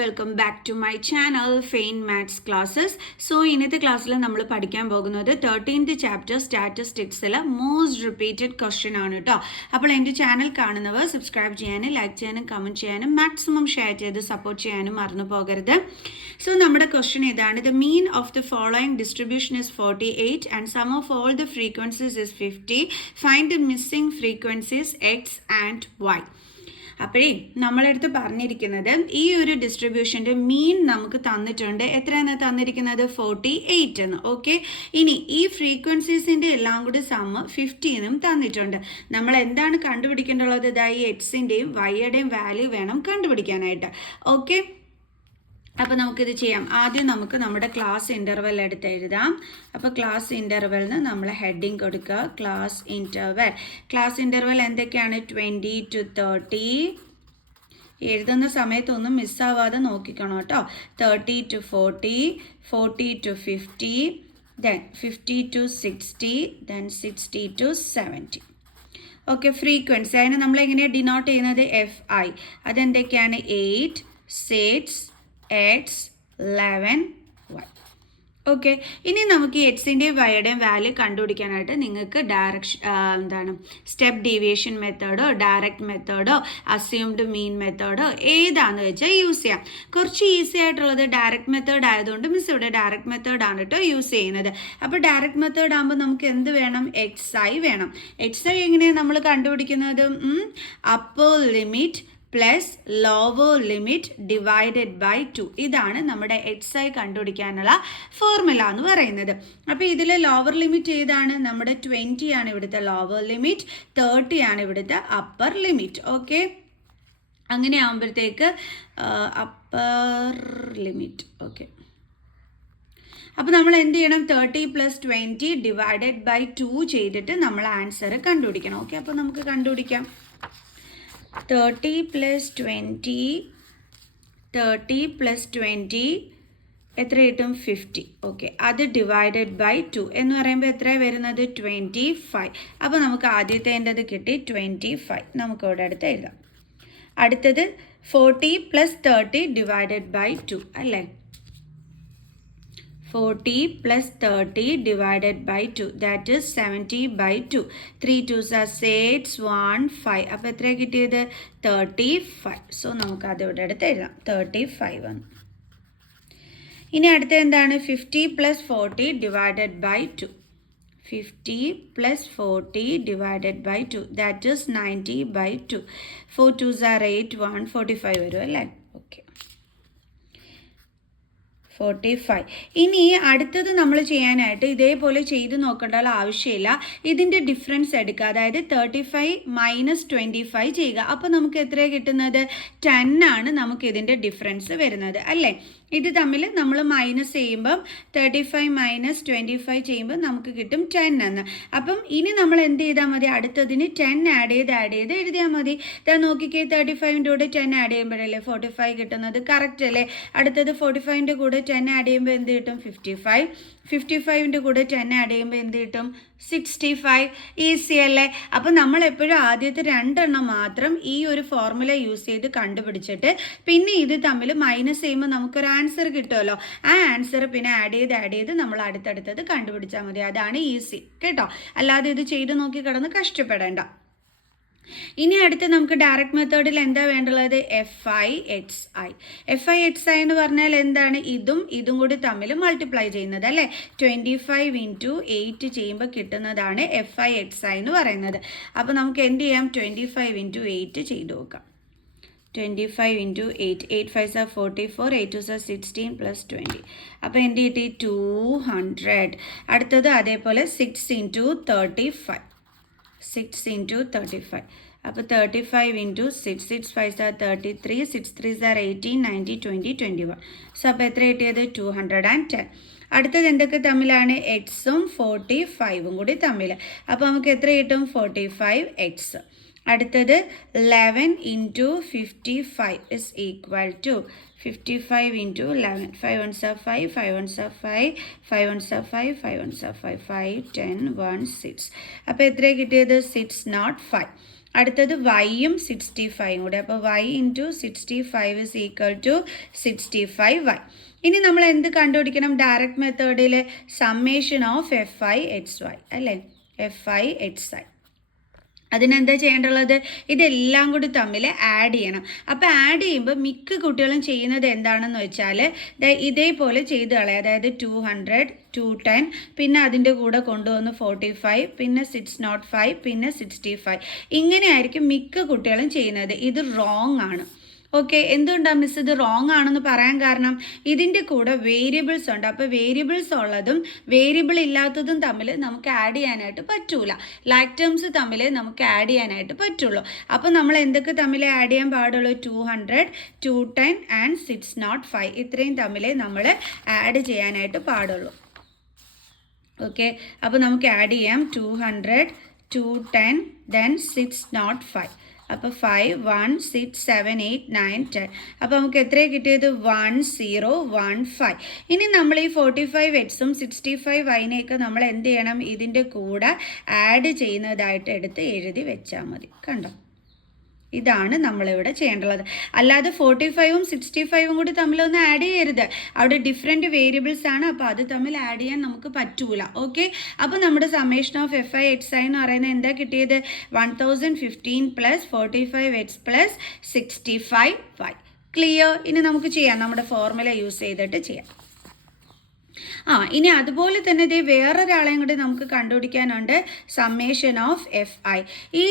Welcome back to my channel Fein maths classes. So ഇന്നത്തെ ക്ലാസ്സിൽ നമ്മൾ പഠിക്കാൻ പോകുന്നത് 13th ചാപ്റ്റർ സ്റ്റാറ്റിസ്റ്റിക്സിൽ മോസ്റ്റ് റിപ്പീറ്റഡ് ക്വസ്റ്റ്യൻ ആണ് കേട്ടോ. അപ്പോൾ എൻ്റെ ചാനൽ കാണുന്നവർ സബ്സ്ക്രൈബ് ചെയ്യാനും ലൈക്ക് ചെയ്യാനും കമൻറ്റ് ചെയ്യാനും മാക്സിമം ഷെയർ ചെയ്ത് സപ്പോർട്ട് ചെയ്യാനും മറന്നു പോകരുത്. സോ നമ്മുടെ ക്വസ്റ്റ്യൻ ഇതാണ്: the mean of the following distribution is 48 and sum of all the frequencies is 50. Find the missing frequencies x and y. അപ്പോഴേ നമ്മളടുത്ത് പറഞ്ഞിരിക്കുന്നത് ഈ ഒരു ഡിസ്ട്രിബ്യൂഷൻ്റെ മീൻ നമുക്ക് തന്നിട്ടുണ്ട്. എത്രയാണ് തന്നിരിക്കുന്നത്? 48 എന്ന്. ഓക്കെ, ഇനി ഈ ഫ്രീക്വൻസീസിൻ്റെ എല്ലാം കൂടി സമ്മ് 50 എന്നും തന്നിട്ടുണ്ട്. നമ്മൾ എന്താണ് കണ്ടുപിടിക്കേണ്ടുള്ളത്? ഈ എക്സിൻ്റെയും വൈയുടെയും വാല്യൂ വേണം കണ്ടുപിടിക്കാനായിട്ട്. ഓക്കെ, അപ്പോൾ നമുക്കിത് ചെയ്യാം. ആദ്യം നമുക്ക് നമ്മുടെ ക്ലാസ് ഇൻ്റർവെൽ എടുത്ത് എഴുതാം. അപ്പോൾ ക്ലാസ് ഇൻ്റർവെലിന് നമ്മൾ ഹെഡിങ് കൊടുക്കുക, ക്ലാസ് ഇൻ്റർവെൽ. ക്ലാസ് ഇൻ്റർവെൽ എന്തൊക്കെയാണ്? 20 to 30. എഴുതുന്ന സമയത്തൊന്നും മിസ്സാവാതെ നോക്കിക്കണം കേട്ടോ. 30 to 40, 40 to 50, then 50 to 60, then 60 to 70. Okay, frequency അതിന് നമ്മളെങ്ങനെയാണ് ഡിനോട്ട് ചെയ്യുന്നത്? FI. അതെന്തൊക്കെയാണ്? 8, 6, x, 11, y. ഓക്കെ, ഇനി നമുക്ക് ഈ എക്സിൻ്റെയും വൈയുടെയും വാല്യൂ കണ്ടുപിടിക്കാനായിട്ട് നിങ്ങൾക്ക് സ്റ്റെപ്പ് ഡീവിയേഷൻ മെത്തേഡോ ഡയറക്റ്റ് മെത്തേഡോ അസ്യൂംഡ് മീൻ മെത്തേഡോ ഏതാണെന്ന് വെച്ചാൽ യൂസ് ചെയ്യാം. കുറച്ച് ഈസി ആയിട്ടുള്ളത് ഡയറക്റ്റ് മെത്തേഡ് ആയതുകൊണ്ട് മിസ് ഇവിടെ ഡയറക്റ്റ് മെത്തേഡാണ് കേട്ടോ യൂസ് ചെയ്യുന്നത്. അപ്പോൾ ഡയറക്റ്റ് മെത്തേഡ് ആകുമ്പോൾ നമുക്ക് എന്ത് വേണം? XI വേണം. XI എങ്ങനെയാണ് നമ്മൾ കണ്ടുപിടിക്കുന്നത്? Upper limit plus lower limit divided by 2. ഇതാണ് നമ്മുടെ XI കണ്ടുപിടിക്കാനുള്ള ഫോർമുല എന്ന് പറയുന്നത്. അപ്പോൾ ഇതിൽ ലോവർ ലിമിറ്റ് ഏതാണ്? നമ്മുടെ 20 ആണ് ഇവിടുത്തെ ലോവർ ലിമിറ്റ്, 30 ആണ് ഇവിടുത്തെ അപ്പർ ലിമിറ്റ്. ഓക്കെ, അങ്ങനെ ആകുമ്പോഴത്തേക്ക് അപ്പർ ലിമിറ്റ്. ഓക്കെ, അപ്പോൾ നമ്മൾ എന്ത് ചെയ്യണം? 30 + 20 ഡിവൈഡഡ് ബൈ 2 ചെയ്തിട്ട് നമ്മൾ ആൻസർ കണ്ടുപിടിക്കണം. ഓക്കെ, അപ്പോൾ നമുക്ക് കണ്ടുപിടിക്കാം. 30 + 20 എത്ര കിട്ടും? 50. ഓക്കെ, അത് ഡിവൈഡഡ് ബൈ 2 എന്ന് പറയുമ്പോൾ എത്ര വരുന്നത്? 25. അപ്പോൾ നമുക്ക് ആദ്യത്തേണ്ടത് കിട്ടി 25. നമുക്ക് ഇവിടെ അടുത്ത് എഴുതാം. അടുത്തത് 40 + 30 ഡിവൈഡഡ് ബൈ 2 അല്ലേ? 40 + 30 divided by 2, that is 70 by 2. 3 2s are 6, 1 5. അപ്പോൾ എത്ര കിട്ടിയത്? 35. സോ നമുക്ക് അത് ഇവിടെ അടുത്ത് എഴുതാം. 35 ആണ്. ഇനി അടുത്ത എന്താണ്? 50 + 40 divided by 2. 50 + 40 divided by 2, that is 90 by 2. 4 2s are 8, 1 45 വരും അല്ലേ? ഓക്കെ, 45. ഇനി അടുത്തത് നമ്മൾ ചെയ്യാനായിട്ട് ഇതേപോലെ ചെയ്ത് നോക്കേണ്ട ആവശ്യമില്ല. ഇതിൻ്റെ ഡിഫറൻസ് എടുക്കുക, അതായത് 35 - 25 ചെയ്യുക. അപ്പോൾ നമുക്ക് എത്രയാണ് കിട്ടുന്നത്? 10 ആണ് നമുക്ക് ഇതിൻ്റെ ഡിഫറൻസ് വരുന്നത് അല്ലേ? ഇത് തമ്മിൽ നമ്മൾ മൈനസ് ചെയ്യുമ്പം 35 - 25 ചെയ്യുമ്പോൾ നമുക്ക് കിട്ടും 10 എന്ന്. അപ്പം ഇനി നമ്മൾ എന്ത് ചെയ്താൽ മതി? അടുത്തതിന് 10 ആഡ് ചെയ്ത് എഴുതിയാൽ മതി. നോക്കിക്കേ, 35ൻ്റെ കൂടെ 10 ആഡ് ചെയ്യുമ്പോഴല്ലേ 45 കിട്ടുന്നത്? കറക്റ്റ് അല്ലേ? അടുത്തത് 45ൻ്റെ കൂടെ 10 ആഡ് ചെയ്യുമ്പോൾ എന്ത് കിട്ടും? 55. 55ൻ്റെ കൂടെ 10 ആഡ് ചെയ്യുമ്പോൾ എന്ത് കിട്ടും? 65. ഈസി അല്ലേ? അപ്പോൾ നമ്മൾ എപ്പോഴും ആദ്യത്തെ 2 എണ്ണം മാത്രം ഈ ഒരു ഫോർമുല യൂസ് ചെയ്ത് കണ്ടുപിടിച്ചിട്ട് പിന്നെ ഇത് തമ്മിൽ മൈനസ് ചെയ്യുമ്പോൾ നമുക്കൊരു ആൻസർ കിട്ടുമല്ലോ. ആ ആൻസർ പിന്നെ ആഡ് ചെയ്ത് നമ്മൾ അടുത്തടുത്തത് കണ്ടുപിടിച്ചാൽ മതി. അതാണ് ഈസി കേട്ടോ. അല്ലാതെ ഇത് ചെയ്ത് നോക്കി കിടന്ന് കഷ്ടപ്പെടേണ്ട. ഇനി അടുത്ത് നമുക്ക് ഡയറക്റ്റ് മെത്തേഡിൽ എന്താ വേണ്ടുള്ളത്? FI/XI. FI/XI എന്ന് പറഞ്ഞാൽ എന്താണ്? ഇതും കൂടി തമ്മിൽ മൾട്ടിപ്ലൈ ചെയ്യുന്നത് അല്ലേ? 25 × 8 ചെയ്യുമ്പോൾ കിട്ടുന്നതാണ് FI/XI എന്ന് പറയുന്നത്. അപ്പോൾ നമുക്ക് എന്ത് ചെയ്യാം? 25 × 8 ചെയ്ത് നോക്കാം. 25 × 8, 8 5s are 44, 8 2s are 16 + 20. അപ്പോൾ എന്ത് കിട്ടി? 200. അടുത്തത് അതേപോലെ 6 × 35. 6 × 35. അപ്പോൾ 35 × 6, 6 5s are 33, 6 3s are 18, 90 20 21. So അപ്പോൾ എത്ര കിട്ടിയത്? 210. അടുത്തത് എന്തൊക്കെ തമ്മിലാണ്? എക്സും 45ഉം കൂടി തമ്മിൽ. അപ്പോൾ നമുക്ക് എത്ര കിട്ടും? 45x. അടുത്തത് 11 × 55 is equal to 55 × 11. 5 1s are 5, 5 1s are 5, 5 1s are 5, 5 1s are 5, 5 10 1 6. അപ്പോൾ എത്ര കിട്ടിയത്? 605. അടുത്തത് വൈയും 65 കൂടെ. അപ്പോൾ y into 65 is equal to 65y. ഇനി നമ്മൾ എന്ത് കണ്ടുപിടിക്കണം? ഡയറക്റ്റ് മെത്തേഡിൽ സമ്മേഷൻ ഓഫ് FI/XY അല്ലേ, FI/XI. അതിനെന്താ ചെയ്യേണ്ടുള്ളത്? ഇതെല്ലാം കൂടി തമ്മിൽ ആഡ് ചെയ്യണം. അപ്പോൾ ആഡ് ചെയ്യുമ്പോൾ മിക്ക കുട്ടികളും ചെയ്യുന്നത് എന്താണെന്ന് വെച്ചാൽ ഇതേപോലെ ചെയ്ത് കളയും. അതായത് 200, 210, പിന്നെ അതിൻ്റെ കൂടെ കൊണ്ടുവന്ന് 45, പിന്നെ 605, പിന്നെ 65. ഇങ്ങനെയായിരിക്കും മിക്ക കുട്ടികളും ചെയ്യുന്നത്. ഇത് റോങ് ആണ്. ഓക്കെ, എന്തുകൊണ്ടാണ് മിസ് ഇത് റോങ് ആണെന്ന് പറയാൻ കാരണം? ഇതിൻ്റെ കൂടെ വേരിയബിൾസ് ഉണ്ട്. അപ്പോൾ വേരിയബിൾസ് ഉള്ളതും വേരിയബിൾ ഇല്ലാത്തതും തമ്മിൽ നമുക്ക് ആഡ് ചെയ്യാനായിട്ട് പറ്റൂല. ലൈക്ക് ടേംസ് തമ്മിൽ നമുക്ക് ആഡ് ചെയ്യാനായിട്ട് പറ്റുള്ളൂ. അപ്പോൾ നമ്മൾ എന്തൊക്കെ തമ്മിൽ ആഡ് ചെയ്യാൻ പാടുള്ളൂ? 200, 210 ആൻഡ് 605. ഇത്രയും തമ്മിൽ നമ്മൾ ആഡ് ചെയ്യാനായിട്ട് പാടുള്ളൂ. ഓക്കെ, അപ്പോൾ നമുക്ക് ആഡ് ചെയ്യാം 200, 210, then 605. അപ്പോൾ 5, 1, 6, 7, 8, 9, 10. അപ്പോൾ നമുക്ക് എത്രയാണ് കിട്ടിയത്? 1015. ഇനി നമ്മൾ ഈ 45Xഉം 65Yനെയൊക്കെ നമ്മൾ എന്ത് ചെയ്യണം? ഇതിൻ്റെ കൂടെ ആഡ് ചെയ്യുന്നതായിട്ട് എടുത്ത് എഴുതി വെച്ചാൽ മതി. കണ്ടോ? ഇതാണ് നമ്മളിവിടെ ചെയ്യേണ്ടത്. അല്ലാതെ 45ഉം 65ഉം കൂടി തമ്മിലൊന്നും ആഡ് ചെയ്യരുത്. അവിടെ ഡിഫറെൻറ്റ് വേരിയബിൾസ് ആണ്. അപ്പോൾ അത് തമ്മിൽ ആഡ് ചെയ്യാൻ നമുക്ക് പറ്റൂല. ഓക്കെ, അപ്പോൾ നമ്മുടെ സമ്മേഷൻ ഓഫ് FI/XI എന്ന് പറയുന്നത് എന്താ കിട്ടിയത്? 1015 plus 45X plus 65Y. Clear? ഇനി നമുക്ക് ചെയ്യാം, നമ്മുടെ ഫോർമുല യൂസ് ചെയ്തിട്ട് ചെയ്യാം. ഇനി അതുപോലെ തന്നെ ഇതേ വേറൊരാളെയും കൂടി നമുക്ക് കണ്ടുപിടിക്കാനുണ്ട്. Summation of FI. ഈ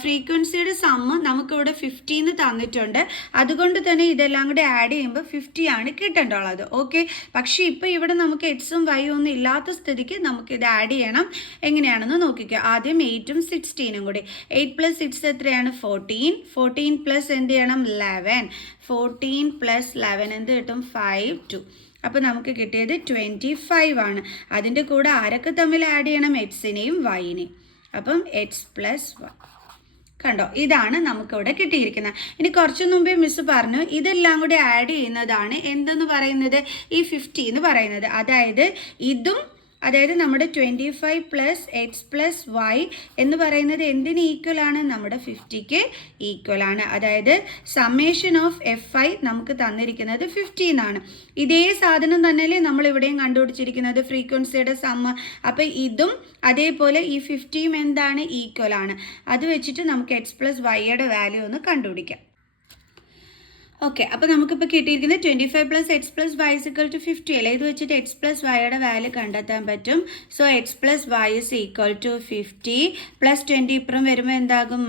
ഫ്രീക്വൻസിയുടെ സമ്മ് നമുക്കിവിടെ 15 തന്നിട്ടുണ്ട്. അതുകൊണ്ട് തന്നെ ഇതെല്ലാം കൂടി ആഡ് ചെയ്യുമ്പോൾ 50 ആണ് കിട്ടേണ്ടുള്ളത്. ഓക്കെ, പക്ഷേ ഇപ്പോൾ ഇവിടെ നമുക്ക് എക്സും വൈയും ഒന്നും ഇല്ലാത്ത സ്ഥിതിക്ക് നമുക്കിത് ആഡ് ചെയ്യണം. എങ്ങനെയാണെന്ന് നോക്കിക്കുക. ആദ്യം 8ഉം 16ഉം കൂടി. 8 + 6 എത്രയാണ്? 14. 14 പ്ലസ് എന്ത് ചെയ്യണം? 11. 14 + 11 എന്ത് കിട്ടും? 5, 2. അപ്പോൾ നമുക്ക് കിട്ടിയത് 25 ആണ്. അതിൻ്റെ കൂടെ ആരൊക്കെ തമ്മിൽ ആഡ് ചെയ്യണം? എക്സിനെയും വൈനെയും. അപ്പം X + Y. കണ്ടോ? ഇതാണ് നമുക്കിവിടെ കിട്ടിയിരിക്കുന്നത്. ഇനി കുറച്ചു മുമ്പേ മിസ് പറഞ്ഞു ഇതെല്ലാം കൂടി ആഡ് ചെയ്യുന്നതാണ് എന്തെന്ന് പറയുന്നത്? ഈ 50 എന്ന് പറയുന്നത്. അതായത് നമ്മുടെ 25 പ്ലസ് എക്സ് പ്ലസ് വൈ എന്ന് പറയുന്നത് എന്തിന് ഈക്വലാണ്? നമ്മുടെ 50ക്ക് ഈക്വലാണ്. അതായത് സമ്മേഷൻ ഓഫ് FI നമുക്ക് തന്നിരിക്കുന്നത് 50 എന്നാണ്. ഇതേ സാധനം തന്നെയല്ലേ നമ്മളിവിടെയും കണ്ടുപിടിച്ചിരിക്കുന്നത്, ഫ്രീക്വൻസിയുടെ സമ്മ്. അപ്പോൾ ഇതും അതേപോലെ ഈ 50യും എന്താണ്? ഈക്വലാണ്. അത് വെച്ചിട്ട് നമുക്ക് എക്സ് പ്ലസ് വൈയുടെ വാല്യൂ ഒന്ന് കണ്ടുപിടിക്കാം. ഓക്കെ, അപ്പോൾ നമുക്കിപ്പോൾ കിട്ടിയിരിക്കുന്നത് 25 plus x plus y is equal to 50 അല്ലേ? ഇത് വെച്ചിട്ട് എക്സ് പ്ലസ് വൈയുടെ വാല്യൂ കണ്ടെത്താൻ പറ്റും. So x plus y is equal to 50 plus 20 ഇപ്പുറം വരുമ്പോൾ എന്താകും?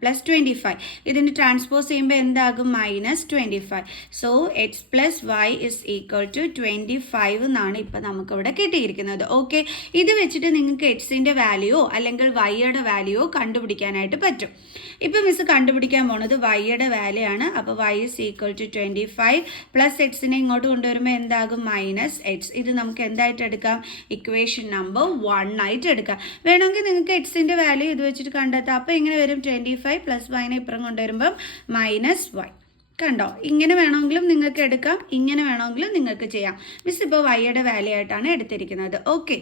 പ്ലസ് 25. ഇതിന് ട്രാൻസ്പോസ് ചെയ്യുമ്പോൾ എന്താകും? -25. So x plus y is equal to 25 എന്നാണ് ഇപ്പോൾ നമുക്കിവിടെ കിട്ടിയിരിക്കുന്നത്. ഓക്കെ, ഇത് വെച്ചിട്ട് നിങ്ങൾക്ക് എക്സിൻ്റെ വാല്യൂയോ അല്ലെങ്കിൽ വൈയുടെ വാല്യൂയോ കണ്ടുപിടിക്കാനായിട്ട് പറ്റും. ഇപ്പോൾ മിസ് കണ്ടുപിടിക്കാൻ പോണത് വൈയുടെ വാല്യൂ ആണ്. അപ്പോൾ y is equal to 25 plus എക്സിനെ ഇങ്ങോട്ട് കൊണ്ടുവരുമ്പോൾ എന്താകും? -x. ഇത് നമുക്ക് എന്തായിട്ട് എടുക്കാം? ഇക്വേഷൻ നമ്പർ 1 ആയിട്ട് എടുക്കാം. വേണമെങ്കിൽ നിങ്ങൾക്ക് എക്സിൻ്റെ വാല്യൂ ഇത് വെച്ചിട്ട് കണ്ടെത്താം. അപ്പോൾ ഇങ്ങനെ വരും 25 പ്ലസ് വൈനെ ഇപ്പുറം കൊണ്ടുവരുമ്പം -y. കണ്ടോ? ഇങ്ങനെ വേണമെങ്കിലും നിങ്ങൾക്ക് എടുക്കാം, ഇങ്ങനെ വേണമെങ്കിലും നിങ്ങൾക്ക് ചെയ്യാം. മിസ് ഇപ്പോൾ വൈയുടെ വാല്യൂ ആയിട്ടാണ് എടുത്തിരിക്കുന്നത്. ഓക്കെ,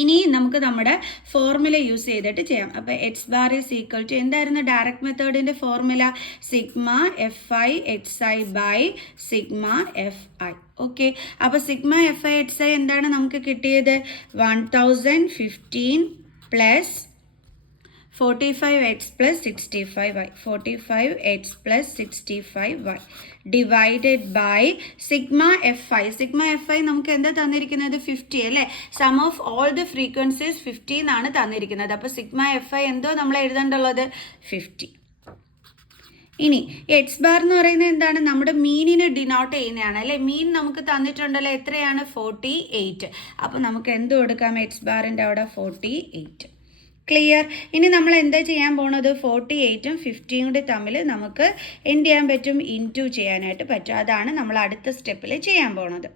ഇനി നമുക്ക് നമ്മുടെ ഫോർമുല യൂസ് ചെയ്തിട്ട് ചെയ്യാം. അപ്പോൾ X bar is equal to എന്തായിരുന്നു ഡയറക്റ്റ് മെത്തേഡിൻ്റെ formula? Sigma FI/XI by sigma FI. Okay, അപ്പോൾ സിഗ്മ FI/XI എന്താണ് നമുക്ക് കിട്ടിയത്? 1015 plus 45x plus 65y, 45x plus 65y divided by sigma FI. Sigma FI നമുക്ക് എന്താ തന്നിരിക്കുന്നത്? 50 അല്ലേ? Sum of all the frequencies 50 എന്നാണ് തന്നിരിക്കുന്നത്. അപ്പോൾ സിഗ്മ FI എന്തോ നമ്മൾ എഴുതേണ്ടുള്ളത്? 50. ഇനി എക്സ് ബാർ എന്ന് പറയുന്നത് എന്താണ്? നമ്മുടെ മീനിനെ ഡിനോട്ട് ചെയ്യുന്നതാണ് അല്ലേ? മീൻ നമുക്ക് തന്നിട്ടുണ്ടല്ലോ, എത്രയാണ്? 48. അപ്പോൾ നമുക്ക് എന്ത് കൊടുക്കാം? എക്സ് ബാറിൻ്റെ അവിടെ 48. ക്ലിയർ? ഇനി നമ്മൾ എന്താ ചെയ്യാൻ പോണത്? 48ഉം 50യും കൂടി തമ്മിൽ നമുക്ക് എന്ത് ചെയ്യാൻ പറ്റും? ഇൻറ്റു ചെയ്യാനായിട്ട് പറ്റും. അതാണ് നമ്മൾ അടുത്ത സ്റ്റെപ്പിൽ ചെയ്യാൻ പോണത്.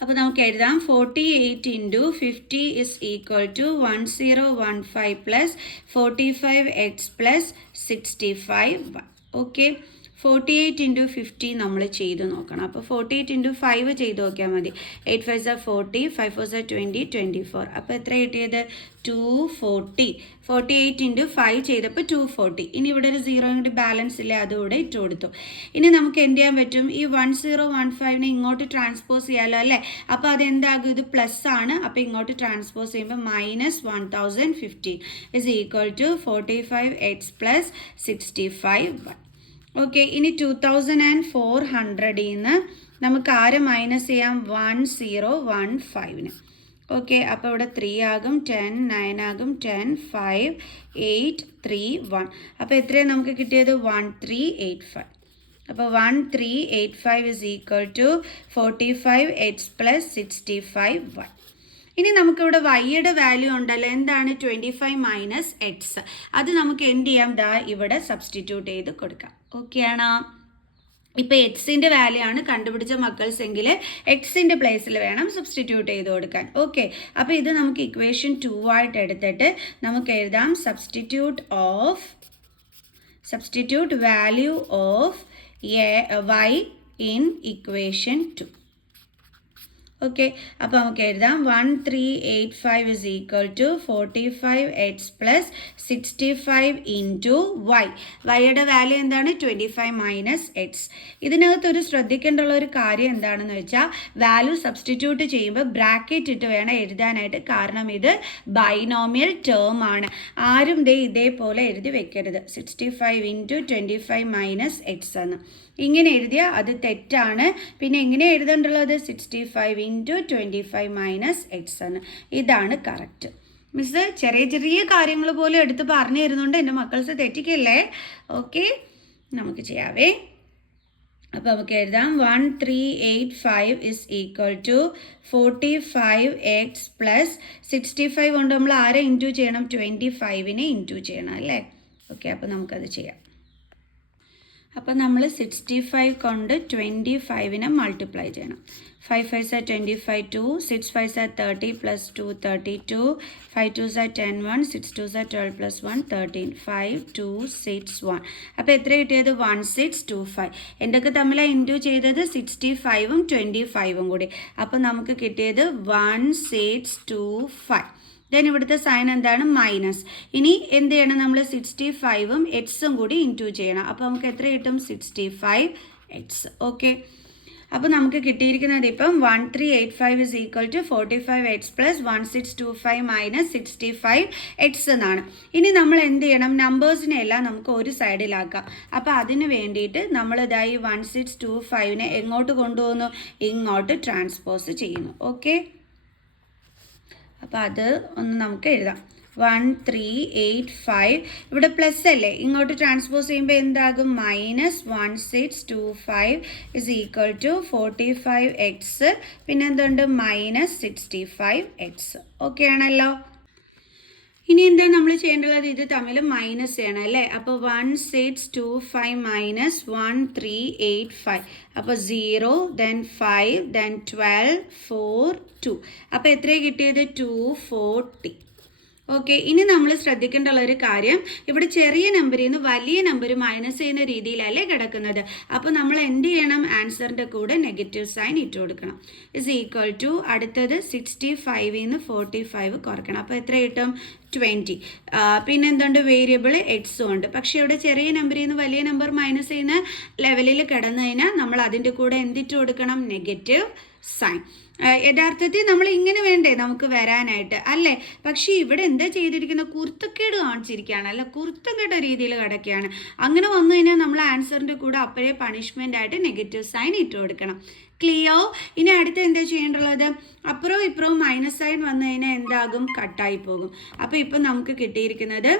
അപ്പോൾ നമുക്ക് എഴുതാം 48 into 50 is equal to 1015 plus 45x plus 65y. Okay, 48 into 50 നമ്മൾ ചെയ്ത് നോക്കണം. അപ്പോൾ 48 ഇൻറ്റു 5 ചെയ്ത് നോക്കിയാൽ മതി. 8 5 40, 5 4 20, 24. അപ്പോൾ എത്ര കിട്ടിയത്? 240. 48 ഇൻറ്റു 5 ചെയ്തപ്പോൾ 240. ഇനി ഇവിടെ ഒരു 0 കൂടി ബാലൻസ് ഇല്ല, അതുകൂടെ ഇട്ട് കൊടുത്തു. ഇനി നമുക്ക് എന്ത് ചെയ്യാൻ പറ്റും? ഈ 1015നെ ഇങ്ങോട്ട് ട്രാൻസ്പോസ് ചെയ്യാമല്ലോ അല്ലേ? അപ്പോൾ അതെന്താകും? ഇത് പ്ലസ് ആണ്. അപ്പോൾ ഇങ്ങോട്ട് ട്രാൻസ്പോസ് ചെയ്യുമ്പോൾ -1015 is equal to 45x plus 65y. Okay, ഇനി 2400 നിന്ന് നമുക്ക് ആരെ മൈനസ് ചെയ്യാം? 1015ന്. ഓക്കെ, അപ്പോൾ ഇവിടെ 3 ആകും, 10 9 ആകും, 10 5 8 3 1. അപ്പോൾ എത്രയാണ് നമുക്ക് കിട്ടിയത്? 1385. അപ്പോൾ 1385 is equal to 45x plus 65y. ഇനി നമുക്കിവിടെ വൈയുടെ വാല്യൂ ഉണ്ടല്ലോ, എന്താണ്? 25 മൈനസ് എക്സ്. അത് നമുക്ക് എന്ത് ചെയ്യാം? ദാ ഇവിടെ സബ്സ്റ്റിറ്റ്യൂട്ട് ചെയ്ത് കൊടുക്കാം. ഓക്കെ ആണോ? ഇപ്പോൾ എക്സിൻ്റെ വാല്യൂ ആണ് കണ്ടുപിടിച്ച മക്കൾസെങ്കിൽ എക്സിൻ്റെ പ്ലേസിൽ വേണം സബ്സ്റ്റിറ്റ്യൂട്ട് ചെയ്ത് കൊടുക്കാൻ. ഓക്കെ, അപ്പോൾ ഇത് നമുക്ക് ഇക്വേഷൻ 2 ആയിട്ട് എടുത്തിട്ട് നമുക്ക് എഴുതാം substitute value of y in equation 2. Okay, അപ്പോൾ നമുക്ക് എഴുതാം 1385 is equal to 45x plus 65 into y. വൈയുടെ വാല്യൂ എന്താണ്? 25 മൈനസ് എക്സ്. ഇതിനകത്തൊരു ശ്രദ്ധിക്കേണ്ടുള്ള ഒരു കാര്യം എന്താണെന്ന് വെച്ചാൽ വാല്യൂ സബ്സ്റ്റിറ്റ്യൂട്ട് ചെയ്യുമ്പോൾ ബ്രാക്കറ്റ് ഇട്ട് വേണം എഴുതാനായിട്ട്. കാരണം ഇത് ബൈനോമിയൽ ടേം ആണ്. ആരും ഇതേപോലെ എഴുതി വെക്കരുത്. 65 ഇൻറ്റു 25 മൈനസ് എക്സ് എന്ന് ഇങ്ങനെ എഴുതിയാൽ അത് തെറ്റാണ്. പിന്നെ എങ്ങനെ എഴുതേണ്ടുള്ളത്? 65 ഇൻറ്റു 25 മൈനസ് എക്സ് എന്ന്. ഇതാണ് കറക്റ്റ്. മിസ് ചെറിയ ചെറിയ കാര്യങ്ങൾ പോലും എടുത്ത് പറഞ്ഞു തരുന്നുണ്ട്, എൻ്റെ മക്കൾസ് തെറ്റിക്കല്ലേ. ഓക്കെ, നമുക്ക് ചെയ്യാവേ. അപ്പോൾ നമുക്ക് എഴുതാം 1385 is equal to 45x plus 65 കൊണ്ട് നമ്മൾ ആരെ ഇൻറ്റു ചെയ്യണം? 25നെ ഇൻറ്റു ചെയ്യണം അല്ലേ? ഓക്കെ, അപ്പോൾ നമുക്കത് ചെയ്യാം. അപ്പോൾ നമ്മൾ 65 കൊണ്ട് 25നെ മൾട്ടിപ്ലൈ ചെയ്യണം. 5 5 are 25 2, 6 5 are 30 plus 2 32, 5 2 are 10 1, 6 2 are 12 plus 1 13, 5 2 6 1. അപ്പോൾ എത്ര കിട്ടിയത്? 1625. എന്തൊക്കെ തമ്മിലാണ് ഇൻറ്റു ചെയ്തത്? 65ഉം 25ഉം കൂടി. അപ്പോൾ നമുക്ക് കിട്ടിയത് 1625. ദെൻ ഇവിടുത്തെ സൈൻ എന്താണ്? മൈനസ്. ഇനി എന്ത് ചെയ്യണം? നമ്മൾ 65ഉം എക്സും കൂടി ഇൻറ്റു ചെയ്യണം. അപ്പോൾ നമുക്ക് എത്ര കിട്ടും? 65x. ഓക്കെ, അപ്പോൾ നമുക്ക് കിട്ടിയിരിക്കുന്നത് ഇപ്പം 1385 is equal to 45x plus 1625 minus 65x എന്നാണ്. ഇനി നമ്മൾ എന്ത് ചെയ്യണം? നമ്പേഴ്സിനെ എല്ലാം നമുക്ക് ഒരു സൈഡിലാക്കാം. അപ്പോൾ അതിന് വേണ്ടിയിട്ട് നമ്മൾ ഇതായി 1625നെ എങ്ങോട്ട് കൊണ്ടുപോകുന്നു? ഇങ്ങോട്ട് ട്രാൻസ്പോസ് ചെയ്യുന്നു. ഓക്കെ, അപ്പോൾ അത് ഒന്ന് നമുക്ക് എഴുതാം. 1385 ഇവിടെ പ്ലസ് അല്ലേ, ഇങ്ങോട്ട് ട്രാൻസ്പോസ് ചെയ്യുമ്പോൾ എന്താകും? -1625 ഇസ് ഈക്വൽ ടു 45x പിന്നെ എന്തുണ്ട്? -65x. ഓക്കെ ആണല്ലോ. ഇനി എന്താ നമ്മൾ ചെയ്യേണ്ടത്? ഇത് തമ്മിൽ മൈനസ് ചെയ്യണം അല്ലേ? അപ്പോൾ 1625 മൈനസ് 1385. അപ്പോൾ 0 ദെൻ 5 ദെൻ 12 4 2. അപ്പോൾ എത്രയാണ് കിട്ടിയത്? 240. ഓക്കെ, ഇനി നമ്മൾ ശ്രദ്ധിക്കേണ്ടുള്ള ഒരു കാര്യം, ഇവിടെ ചെറിയ നമ്പറിൽ നിന്ന് വലിയ നമ്പർ മൈനസ് ചെയ്യുന്ന രീതിയിലല്ലേ കിടക്കുന്നത്. അപ്പോൾ നമ്മൾ എന്ത് ചെയ്യണം? ആൻസറിൻ്റെ കൂടെ നെഗറ്റീവ് സൈൻ ഇട്ട് കൊടുക്കണം. ഇസ് ഈക്വൽ ടു അടുത്തത് 65ൽ നിന്ന് 45 കുറയ്ക്കണം. അപ്പോൾ എത്ര കിട്ടും? 20. പിന്നെ എന്തുണ്ട്? വേരിയബിൾ എക്സും ഉണ്ട്. പക്ഷേ ഇവിടെ ചെറിയ നമ്പറിൽ നിന്ന് വലിയ നമ്പർ മൈനസ് ചെയ്യുന്ന ലെവലിൽ കിടന്നു കഴിഞ്ഞാൽ നമ്മൾ അതിൻ്റെ കൂടെ എന്തിട്ട് കൊടുക്കണം? Negative sign. യഥാർത്ഥത്തിൽ നമ്മൾ ഇങ്ങനെ വേണ്ടേ നമുക്ക് വരാനായിട്ട് അല്ലേ? പക്ഷേ ഇവിടെ എന്താ ചെയ്തിരിക്കുന്നത്? കുരുത്തക്കേട് കാണിച്ചിരിക്കുകയാണ് അല്ല, കുരുത്തക്കേട്ട രീതിയിൽ കിടക്കുകയാണ്. അങ്ങനെ വന്നു കഴിഞ്ഞാൽ നമ്മൾ ആൻസറിൻ്റെ കൂടെ അപ്പോഴേ പണിഷ്മെൻ്റ് ആയിട്ട് നെഗറ്റീവ് സൈൻ ഇട്ട് കൊടുക്കണം. ക്ലിയർ? ഇനി അടുത്ത് എന്താ ചെയ്യേണ്ടുള്ളത്? അപ്പുറവും ഇപ്പുറവും മൈനസ് സൈൻ വന്നു കഴിഞ്ഞാൽ എന്താകും? കട്ടായി പോകും. അപ്പോൾ ഇപ്പം നമുക്ക് കിട്ടിയിരിക്കുന്നത്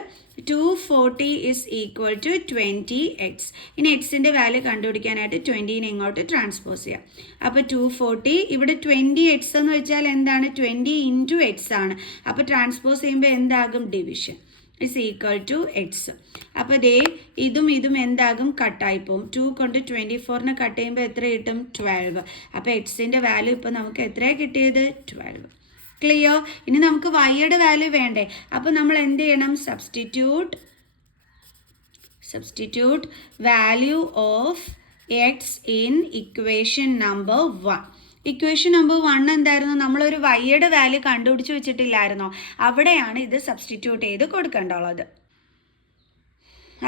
240 ഇസ് ഈക്വൽ ടു 20x. ഇനി എക്സിൻ്റെ വാല്യൂ കണ്ടുപിടിക്കാനായിട്ട് 20നെ ഇങ്ങോട്ട് ട്രാൻസ്പോസ് ചെയ്യാം. അപ്പോൾ 240 ഇവിടെ 20x എന്ന് വെച്ചാൽ എന്താണ്? 20 ഇൻറ്റു എക്സ് ആണ്. അപ്പോൾ ട്രാൻസ്പോസ് ചെയ്യുമ്പോൾ എന്താകും? Division is equal to x. അപ്പോൾ ദേ ഇതും എന്താകും? കട്ടായി പോകും. 2 കൊണ്ട് 24നെ കട്ട് ചെയ്യുമ്പോൾ എത്ര കിട്ടും? 12. അപ്പോൾ എക്സിൻ്റെ വാല്യൂ ഇപ്പോൾ നമുക്ക് എത്രയാണ് കിട്ടിയത്? 12. ക്ലിയർ? ഇനി നമുക്ക് വൈയുടെ വാല്യൂ വേണ്ടേ? അപ്പോൾ നമ്മൾ എന്ത് ചെയ്യണം? Substitute value of x in equation number 1. Equation number 1 എന്തായിരുന്നു? നമ്മളൊരു വൈയുടെ വാല്യൂ കണ്ടുപിടിച്ച് വെച്ചിട്ടില്ലായിരുന്നോ? അവിടെയാണ് ഇത് സബ്സ്റ്റിറ്റ്യൂട്ട് ചെയ്ത് കൊടുക്കേണ്ടുള്ളത്.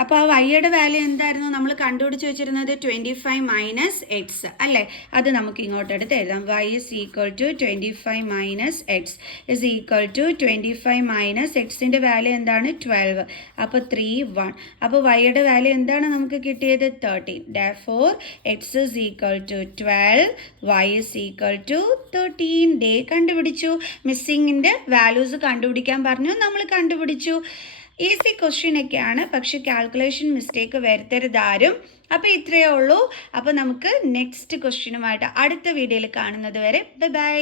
അപ്പോൾ ആ വൈയുടെ വാല്യൂ എന്തായിരുന്നു നമ്മൾ കണ്ടുപിടിച്ച് വെച്ചിരുന്നത്? 25 മൈനസ് എക്സ് അല്ലേ? അത് നമുക്ക് ഇങ്ങോട്ട് എടുത്ത് എഴുതാം. y is equal to 25 minus x is equal to 25 minus എക്സിൻ്റെ വാല്യൂ എന്താണ്? 12. അപ്പോൾ 3 1. അപ്പോൾ വൈയുടെ വാല്യൂ എന്താണ് നമുക്ക് കിട്ടിയത്? 13. Therefore x is equal to 12, y is equal to 13. ഡേ കണ്ടുപിടിച്ചു. മിസ്സിങ്ങിൻ്റെ വാല്യൂസ് കണ്ടുപിടിക്കാൻ പറഞ്ഞു, നമ്മൾ കണ്ടുപിടിച്ചു. ഈസി ക്വസ്റ്റ്യൻ ഒക്കെയാണ്, പക്ഷെ കാൽക്കുലേഷൻ മിസ്റ്റേക്ക് വരുത്തരുതാരും. അപ്പോൾ ഇത്രയേ ഉള്ളൂ. അപ്പോൾ നമുക്ക് നെക്സ്റ്റ് ക്വസ്റ്റ്യനുമായിട്ട് അടുത്ത വീഡിയോയിൽ കാണുന്നത് വരെ ബൈ ബൈ.